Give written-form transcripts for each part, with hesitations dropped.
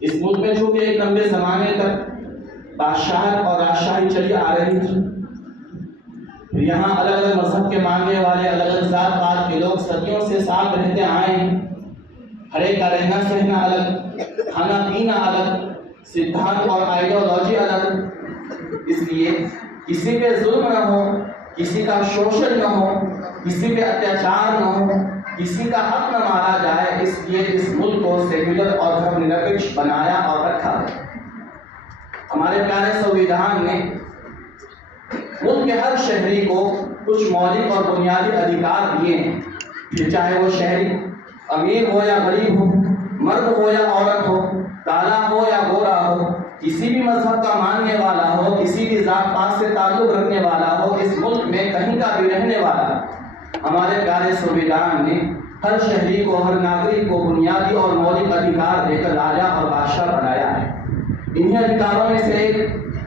اس ملک میں چونکہ ایک لمبے زمانے تک بادشاہت اور راشاہی چلی آ رہی تھی، یہاں الگ الگ مذہب کے ماننے والے، الگ الگ ذات پات کے لوگ صدیوں سے ساتھ رہتے آئے ہیں، ہر ایک کا رہنا سہنا الگ، کھانا پینا الگ، سدھانت اور آئیڈیالوجی الگ، اس لیے کسی پہ ظلم نہ ہو، کسی کا شوشن نہ ہو، کسی پہ اتیاچار نہ ہو، کسی کا حق نہ مارا جائے، اس لیے اس ملک کو سیکولر اور دھرم نرپیکش بنایا اور رکھا ہے۔ ہمارے پیارے سنویدھان نے ملک کے ہر شہری کو کچھ مولک اور بنیادی ادھیکار دیے ہیں، پھر چاہے وہ شہری امیر ہو یا غریب ہو، مرد ہو یا عورت ہو، کالا ہو یا گورا ہو، کسی بھی مذہب کا ماننے والا ہو، کسی بھی ذات پات سے تعلق رکھنے والا ہو، اس ملک میں کہیں کا بھی رہنے والا۔ ہمارے پیارے سنویدھان نے ہر شہری کو، ہر ناگرک کو بنیادی اور مولک ادھیکار دے کر راجا اور بادشاہ بنایا ہے۔ انہی ادھیکاروں میں سے ایک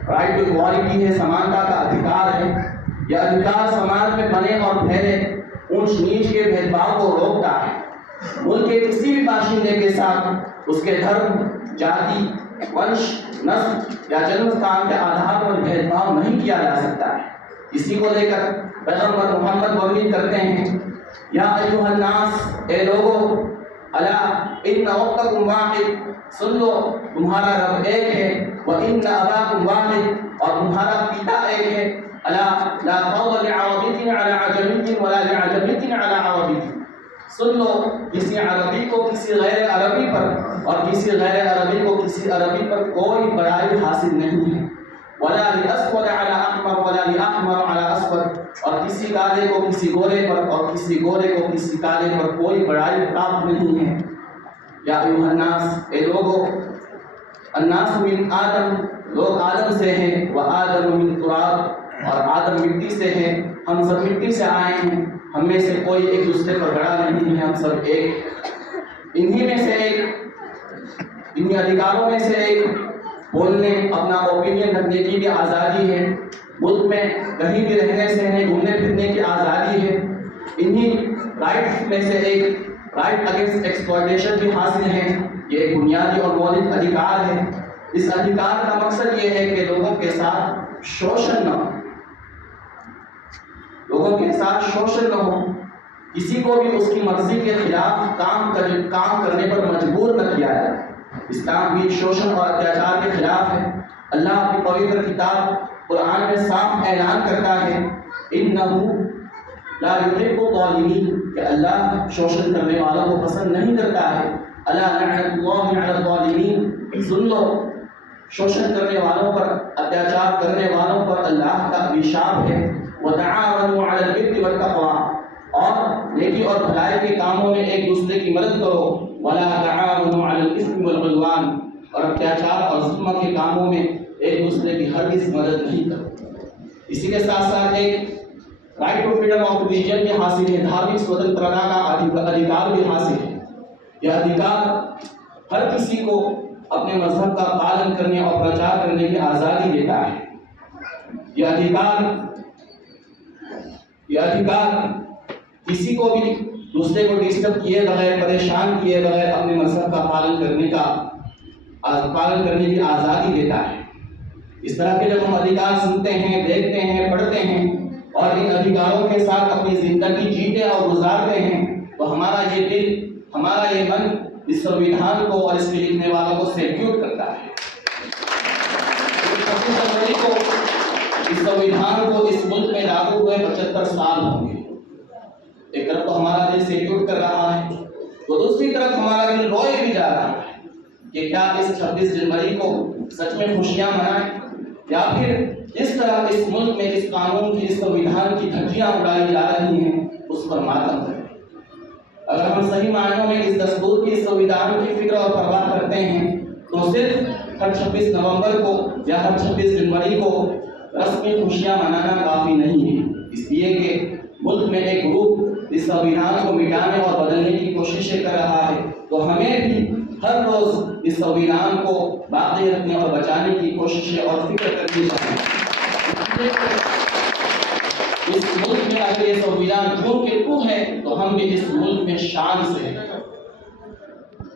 رائٹ ٹو ایکوالٹی ہے، سمانتا کا ادھیکار ہے۔ یہ ادھیکار سماج میں بنے اور پھیلے اونچ نیچ کے بھید بھاؤ کو روکتا ہے۔ ملک کے کسی بھی باشندے کے ساتھ اس کے دھرم، جاتی، ونش، نسل یا جنم ستان کے آدھار پر بھید بھاؤ نہیں کیا جا سکتا ہے۔ اسی کو لے کر پیغمبر محمد مروی کرتے ہیں، یا ایھا الناس، اے لوگو، الا ان ربکم واحد، سن لو تمہارا رب ایک ہے، وان اباکم واحد، اور تمہارا پیتا ایک ہے، الا لا فضل لعربی علی عجمی ولا لعجمی علی عربی، سن لو کسی عربی کو کسی غیر عربی پر اور کسی غیر عربی کو کسی عربی پر کوئی بڑائی حاصل نہیں ہے، ولا لاسود علی احمر ولا لاحمر علی اسود، اور کسی کالے کو کسی گورے پر اور کسی گورے کو کسی کالے پر کوئی بڑائی پراپت نہیں ہے۔ یا ایھا الناس، اے لوگو، الناس من آدم، لوگ آدم سے ہیں، وآدم من تراب، اور آدم مٹی سے ہے، ہم سب مٹی سے آئے ہیں، ہم میں سے کوئی ایک دوسرے پر بڑا نہیں ہے، ہم سب ایک۔ انہی میں سے ایک، انہی ادھیکاروں میں سے ایک بولنے، اپنا اوپینین رکھنے کی بھی آزادی ہے، ملک میں کہیں بھی رہنے سہنے گھومنے پھرنے کی آزادی ہے۔ انہی رائٹس میں سے ایک رائٹ اگینسٹ ایکسپلائٹیشن بھی حاصل ہے، یہ ایک بنیادی اور مولک ادھیکار ہے۔ اس ادھیکار کا مقصد یہ ہے کہ لوگوں کے ساتھ شوشن نہ ہو، لوگوں کے ساتھ شوشن نہ ہو، کسی کو بھی اس کی مرضی کے خلاف کام کرنے پر مجبور نہ کیا جائے۔ اسلام بھی شوشن اور اتیاچار کے خلاف ہے۔ اللہ اپنی پوتر کتاب قرآن میں صاف اعلان کرتا ہے، انہ لا یحب الظالمین، کہ اللہ شوشن کرنے والوں کو پسند نہیں کرتا ہے۔ الا لعنۃ اللہ علی الظالمین، سن لو شوشن کرنے والوں پر، اتیاچار کرنے والوں پر اللہ کا ابھیشاپ ہے۔ وتعاونوا علی البر والتقوی، اور نیکی اور بھلائی کے کاموں میں ایک دوسرے کی مدد کرو۔ ولا تعاونوا علی الاثم والعدوان، اور اتیاچار اور ظلم کے کاموں میں ایک دوسرے کی ہرگز مدد نہیں کرو۔ اسی کے ساتھ ساتھ ایک right to freedom of religion بھی حاصل ہے، دھارمک سوتنترتا کا ادھیکار بھی حاصل ہے۔ یہ ادھیکار ہر کسی کو اپنے مذہب کا پالن کرنے اور پرچار کرنے کی آزادی دیتا ہے۔ یہ ادھیکار کسی کو بھی دوسرے کو ڈسٹرب کیے بغیر، پریشان کیے بغیر اپنے مذہب کا پالن کرنے کی آزادی دیتا ہے۔ اس طرح کے جب ہم ادھیکار سنتے ہیں، دیکھتے ہیں، پڑھتے ہیں اور ان ادھیکاروں کے ساتھ اپنی زندگی جیتے اور گزارتے ہیں، تو ہمارا یہ دل، ہمارا یہ من اس سنویدھان کو اور اس کے لکھنے والوں کو سیلیوٹ کرتا ہے۔ 26 جنوری کو اس سنویدھان کو اس ملک میں لاگو ہوئے 75 سال ہوں گے۔ ایک طرف تو ہمارا دل سیلیوٹ کر رہا ہے، تو دوسری طرف ہمارا دل روئے بھی جا رہا ہے کہ کیا اس 26 جنوری کو سچ میں خوشیاں منائیں، یا پھر اس طرح اس ملک میں اس قانون کی، اس سنویدھان کی دھجیاں اڑائی جا رہی ہیں، اس پر ماتم کریں۔ اگر ہم صحیح معنوں میں اس دستور کی، اس سنویدھان کی فکر اور پرواہ کرتے ہیں، تو صرف ہر 26 نومبر کو یا ہر 26 جنوری کو رسمی خوشیاں منانا کافی نہیں ہے، اس لیے کہ ملک میں ایک گروپ اس سنویدھان کو مٹانے اور بدلنے کی کوششیں کر رہا ہے، تو ہمیں بھی ہر روز اس سنویدھان کو باقی رکھنے اور بچانے کی کوششیں اور فکر کرنی چاہیے۔ اس ملک میں اگر یہ سنویدھان جو کہ تو ہے، تو ہم بھی اس ملک میں شان سے ہیں۔